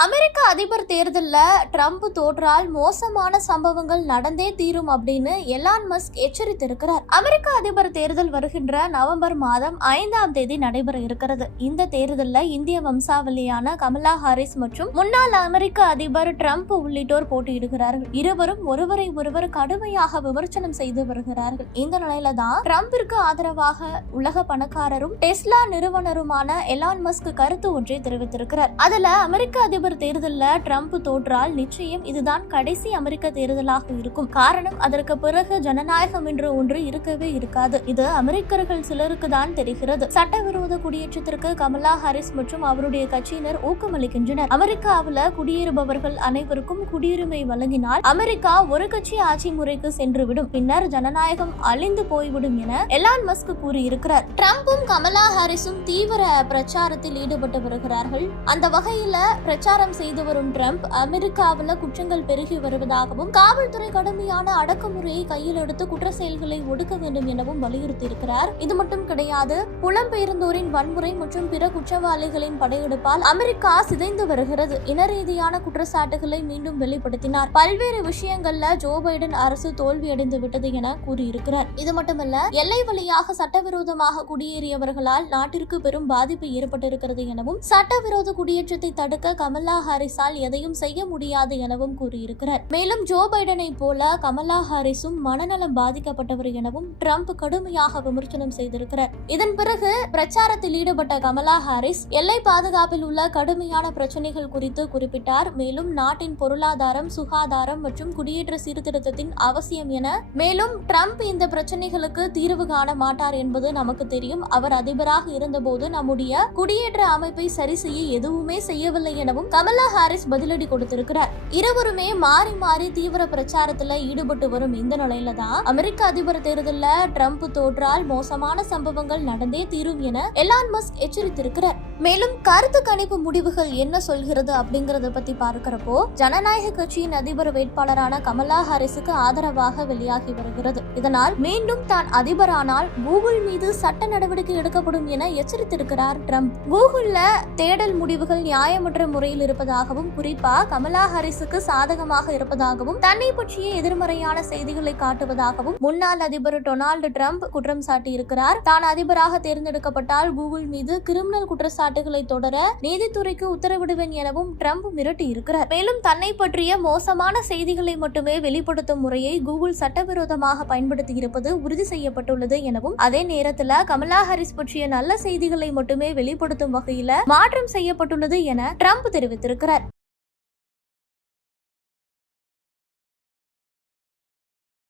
அமெரிக்க அதிபர் தேர்தலில் ட்ரம்ப் தோற்றால் மோசமான சம்பவங்கள் நடந்தே தீரும் அப்படின்னு எலான் மஸ்க் எச்சரித்திருக்கிறார். அமெரிக்க அதிபர் தேர்தல் வருகின்ற நவம்பர் மாதம் ஐந்தாம் தேதி நடைபெற இருக்கிறது. இந்த தேர்தலில் இந்திய வம்சாவளியான கமலா ஹாரிஸ் மற்றும் முன்னாள் அமெரிக்க அதிபர் ட்ரம்ப் உள்ளிட்டோர் போட்டியிடுகிறார்கள். இருவரும் ஒருவரை ஒருவர் கடுமையாக விமர்சனம் செய்து வருகிறார்கள். இந்த நிலையில தான் ட்ரம்பிற்கு ஆதரவாக உலக பணக்காரரும் டெஸ்லா நிறுவனருமான எலான் மஸ்க் கருத்து ஒன்றை தெரிவித்திருக்கிறார். அதுல அமெரிக்க அதிபர் அதிபர் தேர்தலில் ட்ரம்ப் தோற்றால் நிச்சயம் இதுதான் கடைசி அமெரிக்க தேர்தலாக இருக்கும். காரணம் அதற்கு பிறகு ஜனநாயகம் என்று ஒன்று இருக்கவே இருக்காது. இது அமெரிக்கர்கள் சிலருக்கு தான் தெரிகிறது. சட்டவிரோத குடியேற்றத்திற்கு கமலா ஹாரிஸ் மற்றும் அவருடைய கட்சியினர் ஊக்கமளிக்கின்றனர். அமெரிக்காவில் குடியேறுபவர்கள் அனைவருக்கும் குடியுரிமை வழங்கினால் அமெரிக்கா ஒரு கட்சி ஆட்சி முறைக்கு சென்றுவிடும். பின்னர் ஜனநாயகம் அழிந்து போய்விடும் என எலான் மஸ்க் கூறியிருக்கிறார். ட்ரம்பும் கமலா ஹாரிஸும் தீவிர பிரச்சாரத்தில் ஈடுபட்டு வருகிறார்கள். அந்த வகையில பிரச்சார பிரச்சாரம் செய்து வரும் ட்ரம்ப் அமெரிக்காவில் குற்றங்கள் பெருகி வருவதாகவும் காவல்துறை கடுமையான அடக்குமுறையை கையில் எடுத்து குற்ற செயல்களை ஒடுக்க வேண்டும் எனவும் வலியுறுத்தியிருக்கிறார். இது மட்டும் கிடையாது புலம்பெயர்ந்தோரின் வன்முறை மற்றும் பிற குற்றவாளிகளின் படையெடுப்பால் அமெரிக்கா சிதைந்து வருகிறது இன ரீதியான குற்றச்சாட்டுகளை மீண்டும் வெளிப்படுத்தினார். பல்வேறு விஷயங்கள்ல ஜோ பைடன் அரசு தோல்வியடைந்து விட்டது என கூறியிருக்கிறார். இது மட்டுமல்ல எல்லை வழியாக சட்டவிரோதமாக குடியேறியவர்களால் நாட்டிற்கு பெரும் பாதிப்பு ஏற்பட்டிருக்கிறது எனவும் சட்டவிரோத குடியேற்றத்தை தடுக்க கமல் கமலா ஹாரிஸால் எதையும் செய்ய முடியாது எனவும் கூறியிருக்கிறார். மேலும் ஜோ பைடனை போல கமலா ஹாரிஸும் மனநலம் பாதிக்கப்பட்டவர் எனவும் ட்ரம்ப் கடுமையாக விமர்சனம் செய்திருக்கிறார். இதன் பிறகு பிரச்சாரத்தில் ஈடுபட்ட கமலா ஹாரிஸ் எல்லை பாதுகாப்பில் உள்ள கடுமையான பிரச்சனைகள் குறித்து குறிப்பிட்டார். மேலும் நாட்டின் பொருளாதாரம் சுகாதாரம் மற்றும் குடியேற்ற சீர்திருத்தத்தின் அவசியம் என மேலும் ட்ரம்ப் இந்த பிரச்சனைகளுக்கு தீர்வு காண மாட்டார் என்பது நமக்கு தெரியும். அவர் அதிபராக இருந்தபோது நம்முடைய குடியேற்ற அமைப்பை சரி செய்ய எதுவுமே செய்யவில்லை எனவும் கமலா ஹாரிஸ் பதிலடி கொடுத்திருக்கிறார். இருவருமே மாறி மாறி தீவிர பிரச்சாரத்துல ஈடுபட்டு வரும் இந்த நிலையில தான் அமெரிக்க அதிபர் தேர்தலில் ட்ரம்ப் தோற்றால் மோசமான சம்பவங்கள் நடந்தே தீரும் என எலான் மஸ்க் எச்சரித்திருக்கிறார். மேலும் கருத்து கணிப்பு முடிவுகள் என்ன சொல்கிறது அப்படிங்கறத பத்தி பார்க்கிறப்போ ஜனநாயக கட்சியின் அதிபர் வேட்பாளரான கமலா ஹாரிஸுக்கு ஆதரவாக வெளியாகி வருகிறது. இதனால் மீண்டும் தான் அதிபரானால் கூகுள் மீது சட்ட நடவடிக்கை எடுக்கப்படும் என எச்சரித்திருக்கிறார் ட்ரம்ப். கூகுள்ல தேடல் முடிவுகள் நியாயமற்ற முறையில் இருப்பதாகவும் குறிப்பா கமலா ஹாரிஸுக்கு சாதகமாக இருப்பதாகவும் தன்னை பற்றிய எதிர்மறையான செய்திகளை காட்டுவதாகவும் முன்னாள் அதிபர் டொனால்டு ட்ரம்ப் குற்றம் சாட்டியிருக்கிறார். தான் அதிபராக தேர்ந்தெடுக்கப்பட்டால் கூகுள் மீது கிரிமினல் குற்றச்சாட்டுகளை தொடர நீதித்துறைக்கு உத்தரவிடுவேன் எனவும் ட்ரம்ப் மிரட்டி இருக்கிறார் மேலும் தன்னை பற்றிய மோசமான செய்திகளை மட்டுமே வெளிப்படுத்தும் முறையை கூகுள் சட்டவிரோதமாக பயன்படுத்தியிருப்பது உறுதி செய்யப்பட்டுள்ளது எனவும் அதே நேரத்தில் கமலா ஹாரிஸ் பற்றிய நல்ல செய்திகளை மட்டுமே வெளிப்படுத்தும் வகையில் மாற்றம் செய்யப்பட்டுள்ளது என ட்ரம்ப் தெரிவித்திருக்கிறார்.